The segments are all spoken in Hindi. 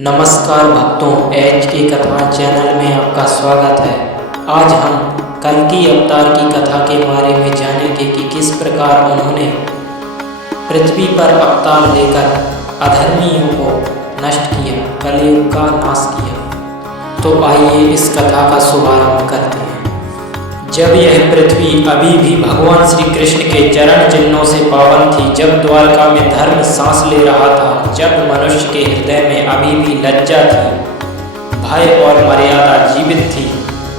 नमस्कार भक्तों, एच के कथा चैनल में आपका स्वागत है। आज हम कल्कि अवतार की कथा के बारे में जानेंगे कि किस प्रकार उन्होंने पृथ्वी पर अवतार लेकर अधर्मियों को नष्ट किया, कलयुग का नाश किया। तो आइए इस कथा का शुभारंभ करते हैं। जब यह पृथ्वी अभी भी भगवान श्री कृष्ण के चरण चिन्हों से पावन थी, जब द्वारका में धर्म सांस ले रहा था, जब मनुष्य के हृदय में अभी भी लज्जा थी, भय और मर्यादा जीवित थी,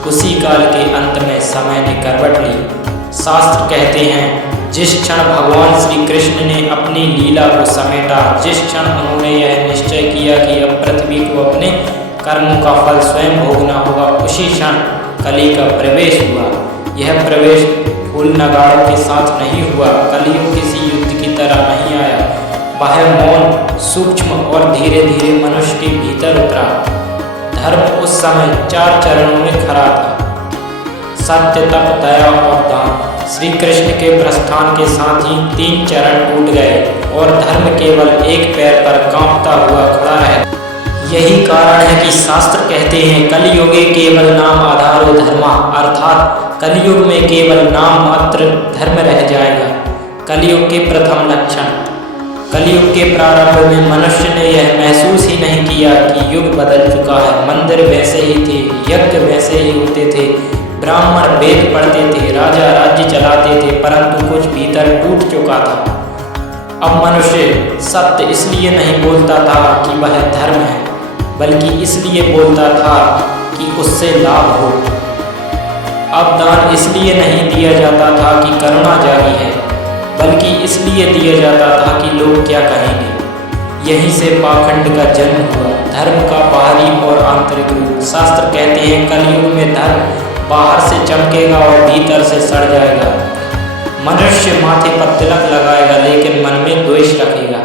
उसी काल के अंत में समय ने करवट ली। शास्त्र कहते हैं, जिस क्षण भगवान श्री कृष्ण ने अपनी लीला को समेटा, जिस क्षण उन्होंने यह निश्चय किया कि अब पृथ्वी को अपने कर्मों का फल स्वयं भोगना होगा, उसी क्षण कली का प्रवेश हुआ। यह प्रवेश फूल नगाड़ों के साथ नहीं हुआ, कलयुग किसी युद्ध की तरह नहीं आया। वह मौन, सूक्ष्म और धीरे धीरे मनुष्य के भीतर उतरा। धर्म उस समय 4 चरणों में खड़ा था: सत्य, तप, दया और दान। श्री कृष्ण के प्रस्थान के साथ ही 3 चरण टूट गए और धर्म केवल एक पैर पर कांपता हुआ खड़ा रहा। यही कारण है कि शास्त्र कहते हैं, कलियुगे केवल नाम आधारो धर्मा, अर्थात कलियुग में केवल नाम मात्र धर्म रह जाएगा। कलियुग के प्रथम लक्षण। कलियुग के प्रारंभ में मनुष्य ने यह महसूस ही नहीं किया कि युग बदल चुका है। मंदिर वैसे ही थे, यज्ञ वैसे ही होते थे, ब्राह्मण वेद पढ़ते थे, राजा राज्य चलाते थे, परंतु कुछ भीतर टूट चुका था। अब मनुष्य सत्य इसलिए नहीं बोलता था कि वह धर्म है, बल्कि इसलिए बोलता था कि उससे लाभ हो। अब दान इसलिए नहीं दिया जाता था कि करुणा जागी है, बल्कि इसलिए दिया जाता था कि लोग क्या कहेंगे। यहीं से पाखंड का जन्म हुआ, धर्म का बाहरी और आंतरिक रूप। शास्त्र कहते हैं, कलयुग में धर्म बाहर से चमकेगा और भीतर से सड़ जाएगा। मनुष्य माथे पर तिलक लगाएगा, लेकिन मन में द्वेष रखेगा।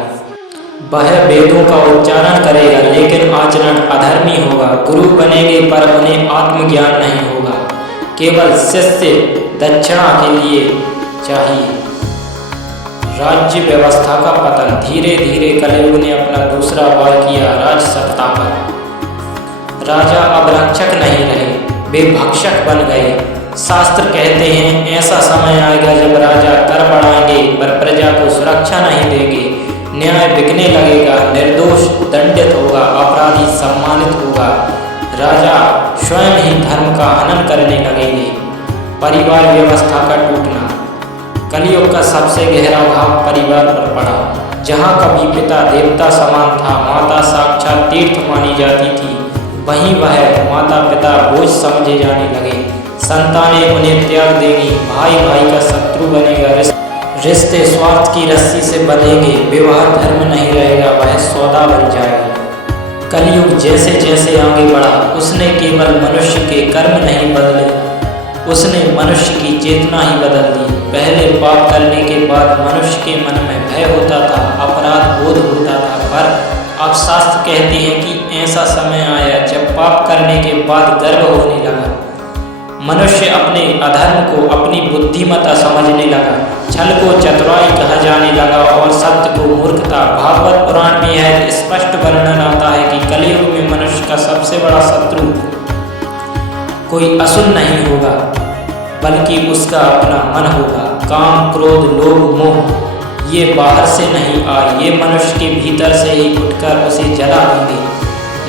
वह वेदों का उच्चारण करेगा, लेकिन आचरण अधर्मी होगा। गुरु बनेंगे, पर उन्हें आत्मज्ञान नहीं होगा। केवल शिष्य दक्षिणा के लिए चाहिए। राज्य व्यवस्था का पतन। धीरे धीरे कलयुग ने अपना दूसरा वार किया राज सत्ता पर। राजा अब रक्षक नहीं रहे, वे भक्षक बन गए। शास्त्र कहते हैं, ऐसा समय आएगा जब राजा कर बढ़ाएंगे, पर प्रजा को सुरक्षा नहीं देंगे। न्याय बिकने लगेगा, निर्दोष दंडित होगा, अपराधी सम्मानित होगा। राजा स्वयं ही धर्म का हनन करने लगेंगे। परिवार व्यवस्था का टूटना। कलयुग का सबसे गहरा घाव परिवार पर पड़ा। जहाँ कभी पिता देवता समान था, माता साक्षात तीर्थ मानी जाती थी, वहीं वह माता पिता बोझ समझे जाने लगे। संतानें उन्हें त्याग देंगी, भाई भाई का शत्रु बनेगा, रिश्ते स्वार्थ की रस्सी से बंधेंगे, विवाह धर्म नहीं रहेगा, वह सौदा बन जाएगा। कलयुग जैसे जैसे आगे बढ़ा, उसने केवल मनुष्य के कर्म नहीं बदले, उसने मनुष्य की चेतना ही बदल दी। पहले पाप करने के बाद मनुष्य के मन में भय होता था, अपराध बोध होता था, पर अब शास्त्र कहते हैं कि ऐसा समय आया जब पाप करने के बाद गर्व होने लगा। मनुष्य अपने अधर्म को अपनी बुद्धिमत्ता समझने लगा, छल को चतुराई कहा जाने लगा और सत्य को मूर्खता। भागवत पुराण में यह स्पष्ट वर्णन आता है कि कलयुग में मनुष्य का सबसे बड़ा शत्रु कोई असुर नहीं होगा, बल्कि उसका अपना मन होगा। काम, क्रोध, लोभ, मोह ये बाहर से नहीं आए, ये मनुष्य के भीतर से ही उठकर उसे जला देंगे।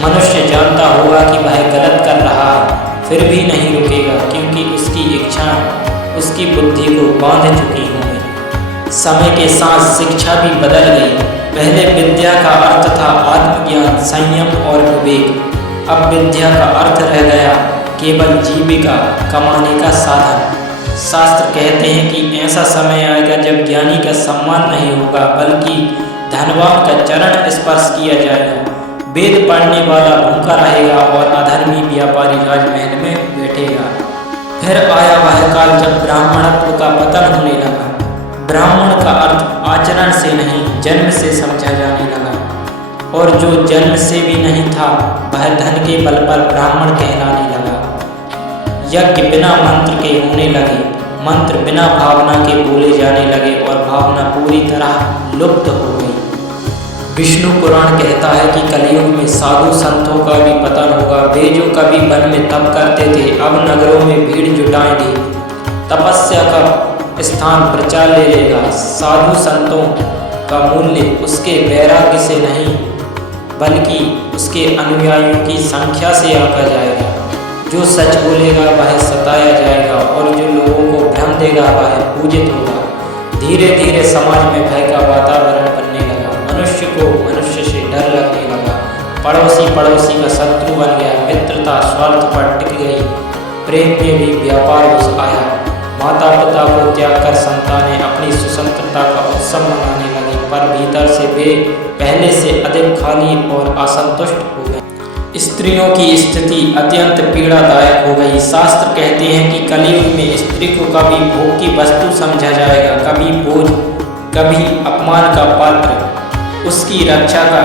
मनुष्य जानता होगा कि वह गलत कर रहा है, फिर भी नहीं रुकेगा, क्योंकि उसकी इच्छाएं उसकी बुद्धि को बांध चुकी होंगी। समय के साथ शिक्षा भी बदल गई। पहले विद्या का अर्थ था आत्मज्ञान, संयम और विवेक। अब विद्या का अर्थ रह गया केवल जीविका कमाने का साधन। शास्त्र कहते हैं कि ऐसा समय आएगा जब ज्ञानी का सम्मान नहीं होगा, बल्कि धनवान का चरण स्पर्श किया जाएगा। वेद पढ़ने वाला भूखा रहेगा और अधर्मी व्यापारी राजमहल में बैठेगा। फिर आया वह काल जब ब्राह्मणत्व का पतन होने लगा। ब्राह्मण का अर्थ आचरण से नहीं, जन्म से समझा जाने लगा, और जो जन्म से भी नहीं था, वह धन के बल पर ब्राह्मण कहलाने लगा। यज्ञ बिना मंत्र के होने लगे, मंत्र बिना भावना के बोले जाने लगे और भावना पूरी तरह लुप्त हो गई। विष्णु पुराण कहता है कि कलयुग में साधु संतों का भी पतन होगा। वे जो कभी वन में तप करते थे अब नगरों में भीड़ जुटाएंगे। तपस्या का स्थान प्रचार ले लेगा। साधु संतों का मूल्य उसके वैराग्य से नहीं बल्कि उसके अनुयायियों की संख्या से आंका जाएगा। जो सच बोलेगा वह सताया जाएगा और जो लोगों को भ्रम देगा वह पूजित होगा। धीरे धीरे समाज में भय का वातावरण बनने लगा। मनुष्य को मनुष्य से डर लगने लगा। पड़ोसी का शत्रु बन गया। मित्रता स्वार्थ पर टिक गई। प्रेम में भी व्यापार घुस आया। माता पिता को त्याग कर संतानें अपनी स्वतंत्रता का उत्सव मनाने लगी, पर भीतर से वे पहले से अधिक खाली और असंतुष्ट हो गए। स्त्रियों की स्थिति अत्यंत पीड़ादायक हो गई। शास्त्र कहते हैं कि कलयुग में स्त्री को कभी भोग की वस्तु समझा जाएगा, कभी बोझ, कभी अपमान का पात्र। उसकी रक्षा का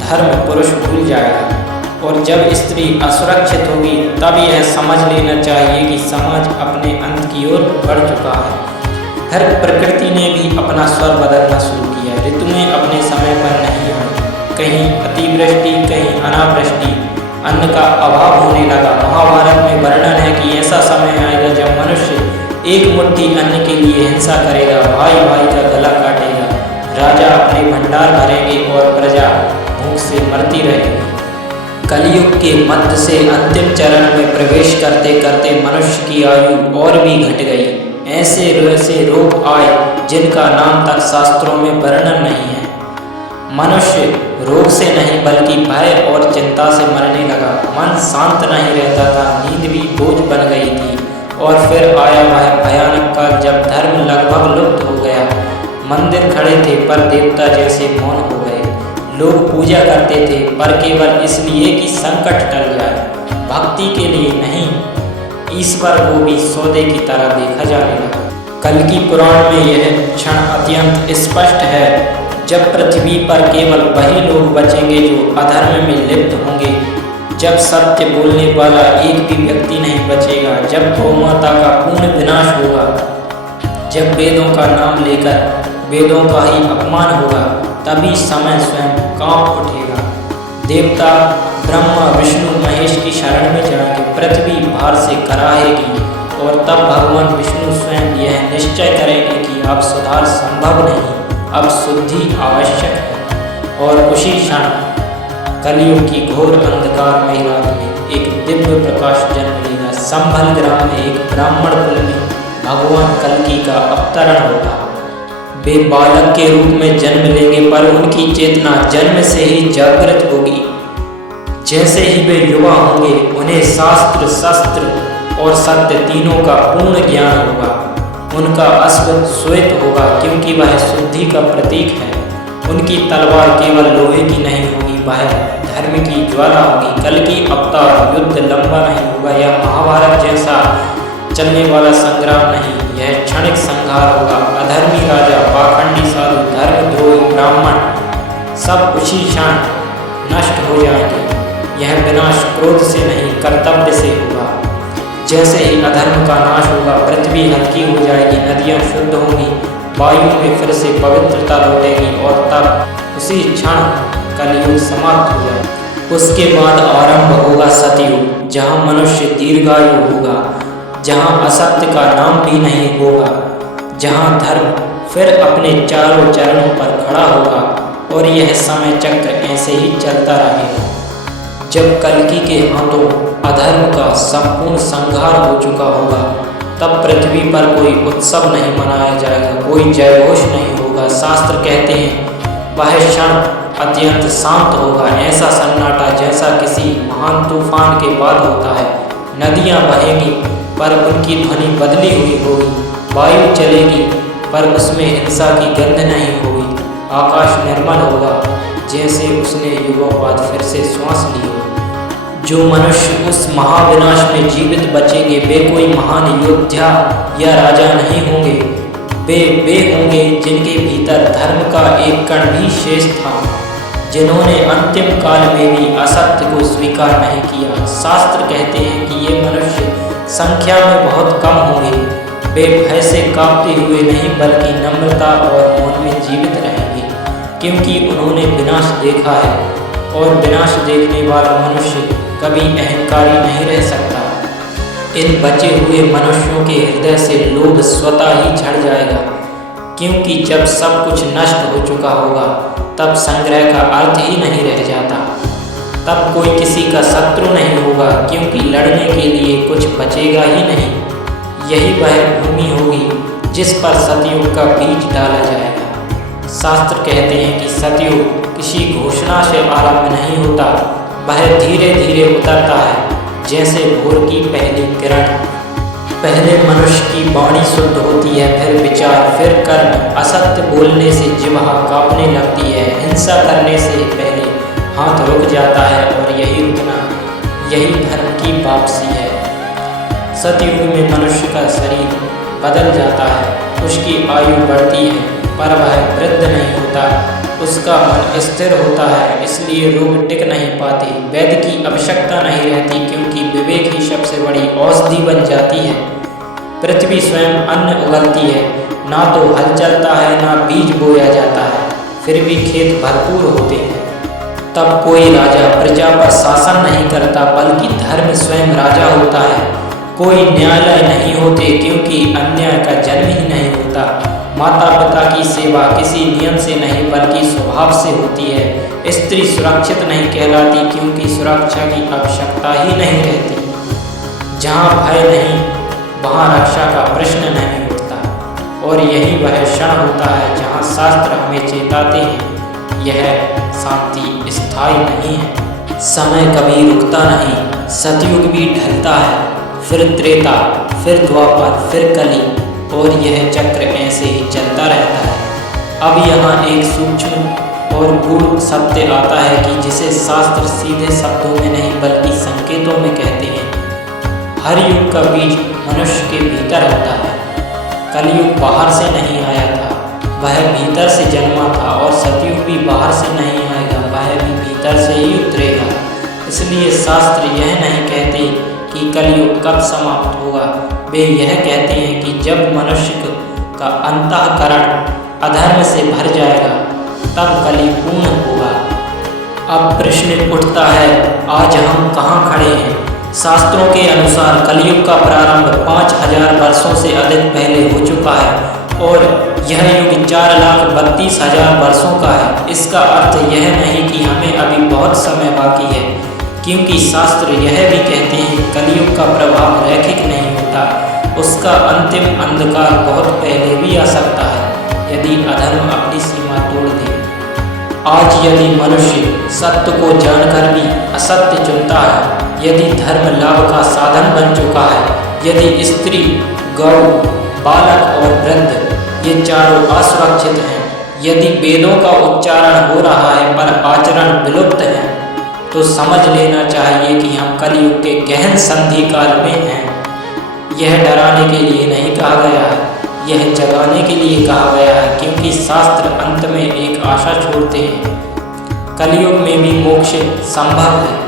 धर्म पुरुष भूल जाएगा और जब स्त्री असुरक्षित होगी तब यह समझ लेना चाहिए कि समाज अपने अंत की ओर बढ़ चुका है। हर प्रकृति ने भी अपना स्वर बदलना शुरू किया। ऋतुएं अपने समय पर नहीं आई। कहीं अतिवृष्टि, कहीं अनावृष्टि, अन्न का अभाव होने लगा। महाभारत में वर्णन है कि ऐसा समय आएगा जब मनुष्य एक मुट्ठी अन्न के लिए हिंसा करेगा, भाई भाई का गला काटेगा, राजा अपने भंडार भरेंगे और प्रजा भूख से मरती रहेगी। कलयुग के मध्य से अंतिम चरण में प्रवेश करते करते मनुष्य की आयु और भी घट गई। ऐसे रोग आए जिनका नाम तक शास्त्रों में वर्णन नहीं है। मनुष्य रोग से नहीं बल्कि भय और चिंता से मरने लगा। मन शांत नहीं रहता था। नींद भी बोझ बन गई थी। और फिर आया वह भयानक काल जब धर्म लगभग लुप्त हो गया। मंदिर खड़े थे पर देवता जैसे मौन हो गए। लोग पूजा करते थे पर केवल इसलिए कि संकट टल जाए, भक्ति के लिए नहीं। ईश्वर को भी सौदे की तरह देखा जाने लगा। कल्कि पुराण में यह क्षण अत्यंत स्पष्ट है जब पृथ्वी पर केवल वही लोग बचेंगे जो अधर्म में लिप्त होंगे, जब सत्य बोलने वाला एक भी व्यक्ति नहीं बचेगा, जब गौमाता का पूर्ण विनाश होगा, जब वेदों का नाम लेकर वेदों का ही अपमान होगा, तभी समय स्वयं कांप उठेगा। देवता ब्रह्मा विष्णु महेश की शरण में जाएंगे। पृथ्वी भार से कराहेगी और तब भगवान विष्णु स्वयं यह निश्चय करेंगे कि अब सुधार संभव नहीं, अब शुद्धि आवश्यक है। और उसी क्षण कलयुग की घोर अंधकार में रात में एक दिव्य प्रकाश जन्म लेगा। संभल ग्राम में एक ब्राह्मण कुल में भगवान कल्कि का अवतरण होगा। वे बालक के रूप में जन्म लेंगे पर उनकी चेतना जन्म से ही जागृत होगी। जैसे ही वे युवा होंगे उन्हें शास्त्र शस्त्र और सत्य तीनों का पूर्ण ज्ञान होगा। उनका अश्व श्वेत होगा क्योंकि वह शुद्धि का प्रतीक है। उनकी तलवार केवल लोहे की नहीं होगी, वह धर्म की ज्वाला होगी। कल्कि अवतार युद्ध लंबा नहीं होगा। यह महाभारत जैसा चलने वाला संग्राम नहीं, यह क्षणिक संहार होगा। अधर्मी राजा, पाखंडी साधु, धर्मद्रोही ब्राह्मण सब उसी क्षण नष्ट हो जाएंगे। यह विनाश क्रोध से नहीं कर्तव्य से होगा। जैसे ही अधर्म का नाश होगा पृथ्वी हल्की हो जाएगी, नदियाँ शुद्ध होंगी, वायु में फिर से पवित्रता लौटेगी और तब उसी क्षण कलयुग समाप्त हो जाएगा। उसके बाद आरंभ होगा सतयुग, जहाँ मनुष्य दीर्घायु होगा, जहाँ असत्य का नाम भी नहीं होगा, जहाँ धर्म फिर अपने चारों चरणों पर खड़ा होगा और यह समय चक्र ऐसे ही चलता रहेगा। जब कल्कि के हाथों अधर्म का संपूर्ण संहार हो चुका होगा तब पृथ्वी पर कोई उत्सव नहीं मनाया जाएगा, कोई जयघोष नहीं होगा। शास्त्र कहते हैं वह क्षण अत्यंत शांत होगा, ऐसा सन्नाटा जैसा किसी महान तूफान के बाद होता है। नदियाँ बहेंगी पर उनकी ध्वनि बदली हुई होगी, वायु चलेगी पर उसमें हिंसा की गंध नहीं होगी। आकाश निर्मल होगा जैसे उसने युगों बाद फिर से श्वास ली हो। जो मनुष्य उस महाविनाश में जीवित बचेंगे वे कोई महान योद्धा या राजा नहीं होंगे, वे होंगे जिनके भीतर धर्म का एक कण भी शेष था, जिन्होंने अंतिम काल में भी असत्य को स्वीकार नहीं किया। शास्त्र कहते हैं कि ये मनुष्य संख्या में बहुत कम होंगे, वे भय से कांपते हुए नहीं बल्कि नम्रता और मौन में जीवित रहेंगे। क्योंकि उन्होंने विनाश देखा है और विनाश देखने वाला मनुष्य कभी अहंकारी नहीं रह सकता। इन बचे हुए मनुष्यों के हृदय से लोभ स्वतः ही झड़ जाएगा, क्योंकि जब सब कुछ नष्ट हो चुका होगा तब संग्रह का अर्थ ही नहीं रह जाता। तब कोई किसी का शत्रु नहीं होगा, क्योंकि लड़ने के लिए कुछ बचेगा ही नहीं। यही वह भूमि होगी जिस पर सतयुग का बीज डाला जाएगा। शास्त्र कहते हैं कि सतयुग किसी घोषणा से आरंभ नहीं होता, वह धीरे धीरे उतरता है, जैसे भोर की पहली किरण। पहले मनुष्य की वाणी शुद्ध होती है, फिर विचार, फिर कर्म। असत्य बोलने से जिह्वा कांपने लगती है, हिंसा करने से पहले हाथ रुक जाता है, और यही रुकना, यही धर्म की वापसी है। सतयुग में मनुष्य का शरीर बदल जाता है, उसकी आयु बढ़ती है, पर वह वृद्ध नहीं होता, उसका मन स्थिर होता है, इसलिए रोग टिक नहीं पाते। वैद्य की आवश्यकता नहीं रहती, क्योंकि विवेक ही सबसे बड़ी औषधि बन जाती है। पृथ्वी स्वयं अन्न उगलती है, ना तो हल चलता है, ना बीज बोया जाता है, फिर भी खेत भरपूर होते हैं। तब कोई राजा प्रजा पर शासन नहीं करता, बल्कि धर्म स्वयं राजा होता है। कोई न्यायालय नहीं होते, क्योंकि अन्याय का जन्म ही नहीं होता। माता पिता की सेवा किसी नियम से नहीं, बल्कि स्वभाव से होती है। स्त्री सुरक्षित नहीं कहलाती, क्योंकि सुरक्षा की आवश्यकता ही नहीं रहती। जहाँ भय नहीं, वहाँ रक्षा का प्रश्न नहीं उठता। और यही वह क्षण होता है जहाँ शास्त्र हमें चेताते हैं, यह शांति स्थायी नहीं है। समय कभी रुकता नहीं, सतयुग भी ढलता है, फिर त्रेता, फिर द्वापर, फिर कली, और यह चक्र ऐसे ही चलता रहता है। अब यहाँ एक सूक्ष्म और गूढ़ सत्य आता है कि जिसे शास्त्र सीधे शब्दों में नहीं बल्कि संकेतों में कहते हैं। हर युग का बीज मनुष्य के भीतर होता है। कलयुग बाहर से नहीं आया था, वह भीतर से जन्मा था, और सतयुग भी बाहर से नहीं आएगा, वह भी भीतर से ही उतरेगा। इसलिए शास्त्र यह नहीं कहते कि कलयुग कब समाप्त होगा, वे यह कहते हैं कि जब मनुष्य का अंतःकरण अधर्म से भर जाएगा तब कली पूर्ण होगा। अब प्रश्न उठता है, आज हम कहाँ खड़े हैं? शास्त्रों के अनुसार कलयुग का प्रारंभ 5000 वर्षों से अधिक पहले हो चुका है, और यह युग 4,32,000 वर्षों का है। इसका अर्थ यह नहीं कि हमें अभी बहुत समय बाकी है, क्योंकि शास्त्र यह भी कहते हैं कलयुग का प्रभाव रैखिक नहीं होता, उसका अंतिम अंधकार बहुत पहले भी आ सकता है, यदि अधर्म अपनी सीमा तोड़ दे। आज यदि मनुष्य सत्य को जानकर भी असत्य चुनता है, यदि धर्म लाभ का साधन बन चुका है, यदि स्त्री, गौ, बालक और वृद्ध ये चारों असुरक्षित हैं, यदि वेदों का उच्चारण हो रहा है पर आचरण विलुप्त है, तो समझ लेना चाहिए कि हम कलयुग के गहन संधि काल में हैं। यह डराने के लिए नहीं कहा गया है, यह जगाने के लिए कहा गया है, क्योंकि शास्त्र अंत में एक आशा छोड़ते हैं। कलयुग में भी मोक्ष संभव है,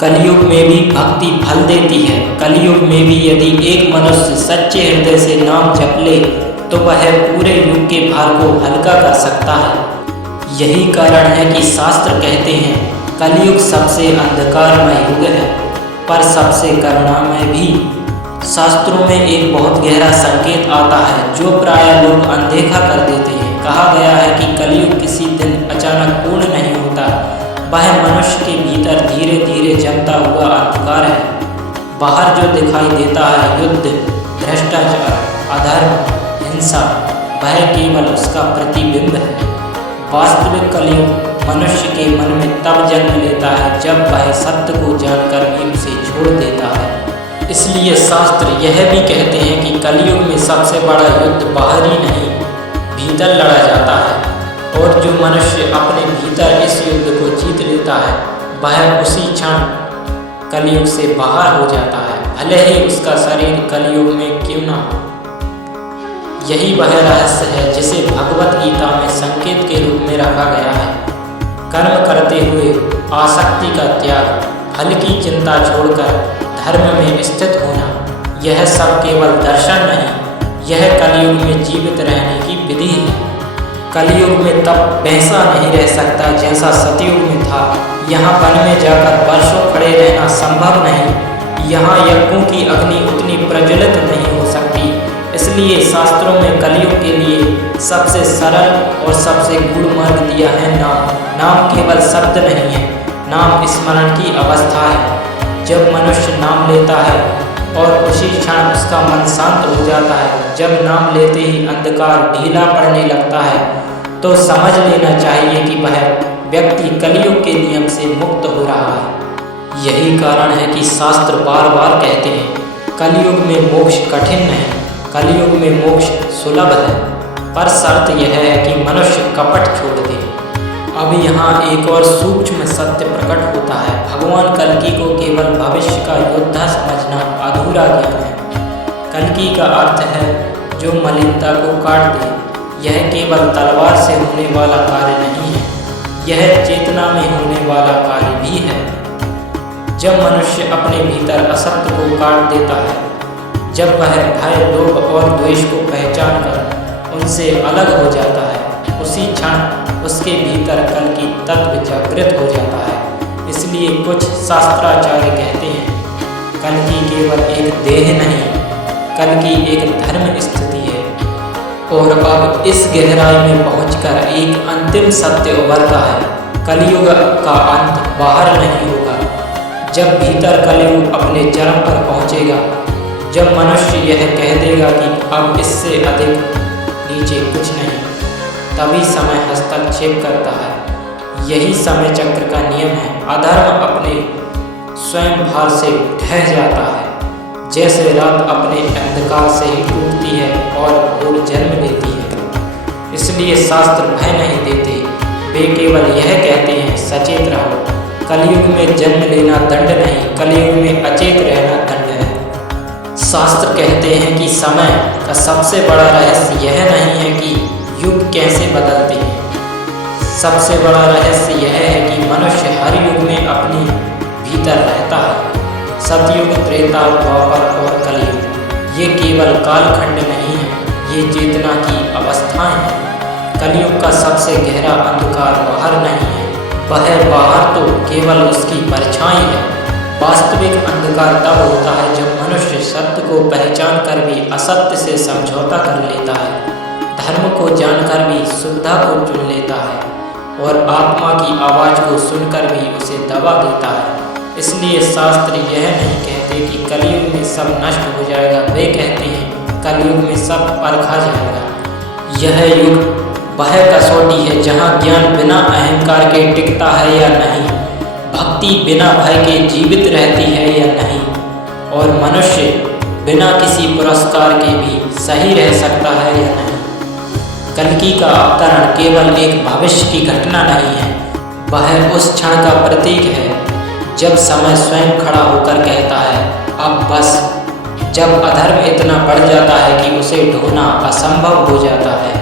कलयुग में भी भक्ति फल देती है। कलयुग में भी यदि एक मनुष्य सच्चे हृदय से नाम जप ले तो वह पूरे युग के भार को हल्का कर सकता है। यही कारण है कि शास्त्र कहते हैं कलयुग सबसे अंधकारमय युग है, पर सबसे करुणामय भी। शास्त्रों में एक बहुत गहरा संकेत आता है जो प्रायः लोग अनदेखा कर देते हैं। कहा गया है कि कलयुग किसी दिन अचानक पूर्ण नहीं होता, वह मनुष्य के भीतर धीरे धीरे जमता हुआ अंधकार है। बाहर जो दिखाई देता है, युद्ध, भ्रष्टाचार, अधर्म, हिंसा, वह केवल उसका प्रतिबिंब है। वास्तविक कलयुग मनुष्य के मन में तब जन्म लेता है जब वह सत्य को जानकर भी उसे छोड़ देता है। इसलिए शास्त्र यह भी कहते हैं कि कलयुग में सबसे बड़ा युद्ध बाहर ही नहीं, भीतर लड़ा जाता है, और जो मनुष्य अपने भीतर इस युद्ध को जीत लेता है वह उसी क्षण कलयुग से बाहर हो जाता है, भले ही उसका शरीर कलयुग में क्यों न हो। यही वह रहस्य है जिसे भगवत गीता में संकेत के रूप में रखा गया है। कर्म करते हुए आसक्ति का त्याग, फल की चिंता छोड़कर धर्म में स्थित होना, यह सब केवल दर्शन नहीं, यह कलयुग में जीवित रहने की विधि है। कलयुग में तप वैसा नहीं रह सकता जैसा सतयुग में था। यहाँ वन में जाकर वर्षों खड़े रहना संभव नहीं। यहाँ यज्ञों की अग्नि उतनी प्रज्वलित नहीं हो सकती। इसलिए शास्त्रों में कलयुग के लिए सबसे सरल और सबसे गूढ़ मार्ग दिया है नाम। नाम केवल शब्द नहीं है, नाम स्मरण की अवस्था है। जब मनुष्य नाम लेता है और उसी क्षण उसका मन शांत हो जाता है, जब नाम लेते ही अंधकार ढीला पड़ने लगता है, तो समझ लेना चाहिए कि वह व्यक्ति कलयुग के नियम से मुक्त हो रहा है। यही कारण है कि शास्त्र बार बार कहते हैं कलयुग में मोक्ष कठिन नहीं, कलयुग में मोक्ष सुलभ है, पर शर्त यह है कि मनुष्य कपट छोड़ दे। अब यहाँ एक और सूक्ष्म सत्य प्रकट होता है। भगवान कल्कि को केवल भविष्य का योद्धा समझना अधूरा ज्ञान है। कल्कि का अर्थ है जो मलिनता को काट दे। यह केवल तलवार से होने वाला कार्य नहीं है, यह चेतना में होने वाला कार्य भी है। जब मनुष्य अपने भीतर असत्य को काट देता है, जब वह भय, लोभ और द्वेष को पहचान कर उनसे अलग हो जाता है, उसी क्षण उसके भीतर कल्कि तत्व जागृत हो जाता है। इसलिए कुछ शास्त्राचार्य कहते हैं कल्कि केवल एक देह नहीं, कल्कि एक धर्म स्थिति है। और अब इस गहराई में पहुंचकर एक अंतिम सत्य उभरता है। कलयुग का अंत बाहर नहीं होगा। जब भीतर कलयुग अपने चरम पर पहुंचेगा, जब मनुष्य यह कह देगा कि अब इससे अधिक नीचे कुछ नहीं, तभी समय हस्तक्षेप करता है। यही समय चक्र का नियम है। अधर्म अपने स्वयं भार से ढह जाता है, जैसे रात अपने अंधकार से ही टूटती है और भोर जन्म लेती है। इसलिए शास्त्र भय नहीं देते, वे केवल यह कहते हैं सचेत रहो। कलयुग में जन्म लेना दंड नहीं, कलयुग में अचेत रहना दंड है। शास्त्र कहते हैं कि समय का सबसे बड़ा रहस्य यह नहीं है कि युग कैसे बदलते हैं, सबसे बड़ा रहस्य यह है कि मनुष्य हर युग में अपने भीतर रहता है। सतयुग, त्रेता, द्वापर और कलयुग ये केवल कालखंड नहीं है, ये चेतना की अवस्थाएं हैं। कलयुग का सबसे गहरा अंधकार बाहर नहीं है, वह बाहर तो केवल उसकी परछाई है। वास्तविक अंधकार तब होता है जब मनुष्य सत्य को पहचान कर भी असत्य से समझौता कर लेता है, धर्म को जानकर भी शुद्धा को चुन लेता है और आत्मा की आवाज़ को सुनकर भी उसे दबा देता है। इसलिए शास्त्र यह नहीं कहते कि कलयुग में सब नष्ट हो जाएगा, वे कहते हैं कलयुग में सब परखा जाएगा। यह युग वह कसौटी है जहाँ ज्ञान बिना अहंकार के टिकता है या नहीं, भक्ति बिना भय के जीवित रहती है या नहीं, और मनुष्य बिना किसी पुरस्कार के भी सही रह सकता है या नहीं। कल्कि का अवतरण केवल एक भविष्य की घटना नहीं है, वह उस क्षण का प्रतीक है जब समय स्वयं खड़ा होकर कहता है अब बस। जब अधर्म इतना बढ़ जाता है कि उसे ढोना असंभव हो जाता है,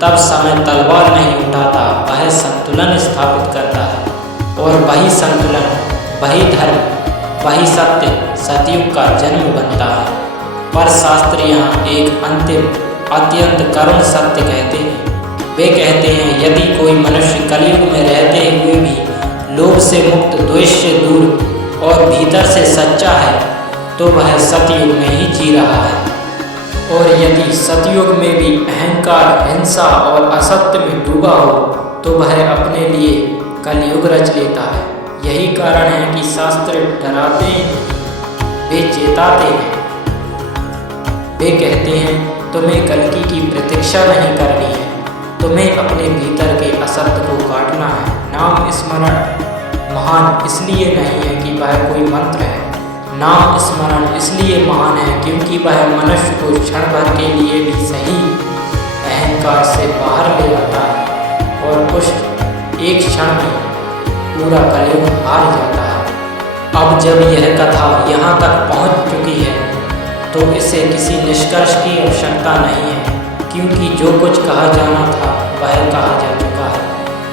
तब समय तलवार नहीं उठाता, वह संतुलन स्थापित करता है। और वही संतुलन, वही धर्म, वही सत्य सतयुग का जन्म बनता है। पर शास्त्र यहाँ एक अंतिम अत्यंत करुण सत्य कहते हैं। वे कहते हैं यदि कोई मनुष्य कलयुग में रहते हुए भी लोभ से मुक्त, द्वेष से दूर और भीतर से सच्चा है, तो वह सतयुग में ही जी रहा है। और यदि सतयुग में भी अहंकार, हिंसा और असत्य में डूबा हो, तो वह अपने लिए कलयुग रच लेता है। यही कारण है कि शास्त्र डराते हैं, वे चेताते हैं। वे कहते हैं तुम्हें कल्कि की प्रतीक्षा नहीं करनी है, तुम्हें अपने भीतर के असत्य को काटना है। नाम स्मरण महान इसलिए नहीं है कि वह कोई मंत्र है, नाम स्मरण इसलिए महान है क्योंकि वह मनुष्य को क्षण भर के लिए भी सही अहंकार से बाहर ले आता है और उस एक क्षण में पूरा कलयुग हार जाता है। अब जब यह कथा यहाँ तक पहुँच चुकी है, तो इसे किसी निष्कर्ष की आवश्यकता नहीं है, क्योंकि जो कुछ कहा जाना था वह कहा जा चुका है।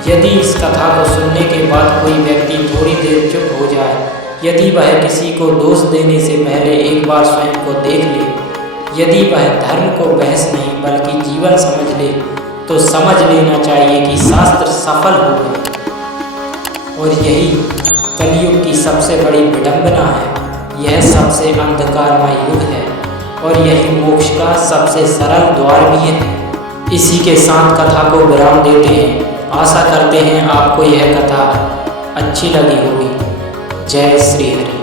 यदि इस कथा को सुनने के बाद कोई व्यक्ति थोड़ी देर चुप हो जाए, यदि वह किसी को दोष देने से पहले एक बार स्वयं को देख ले, यदि वह धर्म को बहस नहीं बल्कि जीवन समझ ले, तो समझ लेना चाहिए कि शास्त्र सफल हो गए। और यही कलयुग की सबसे बड़ी विडंबना है। यह सबसे अंधकारमय युग है और यही मोक्ष का सबसे सरल द्वार भी है। इसी के साथ कथा को विराम देते हैं। आशा करते हैं आपको यह कथा अच्छी लगी होगी। जय श्री हरि।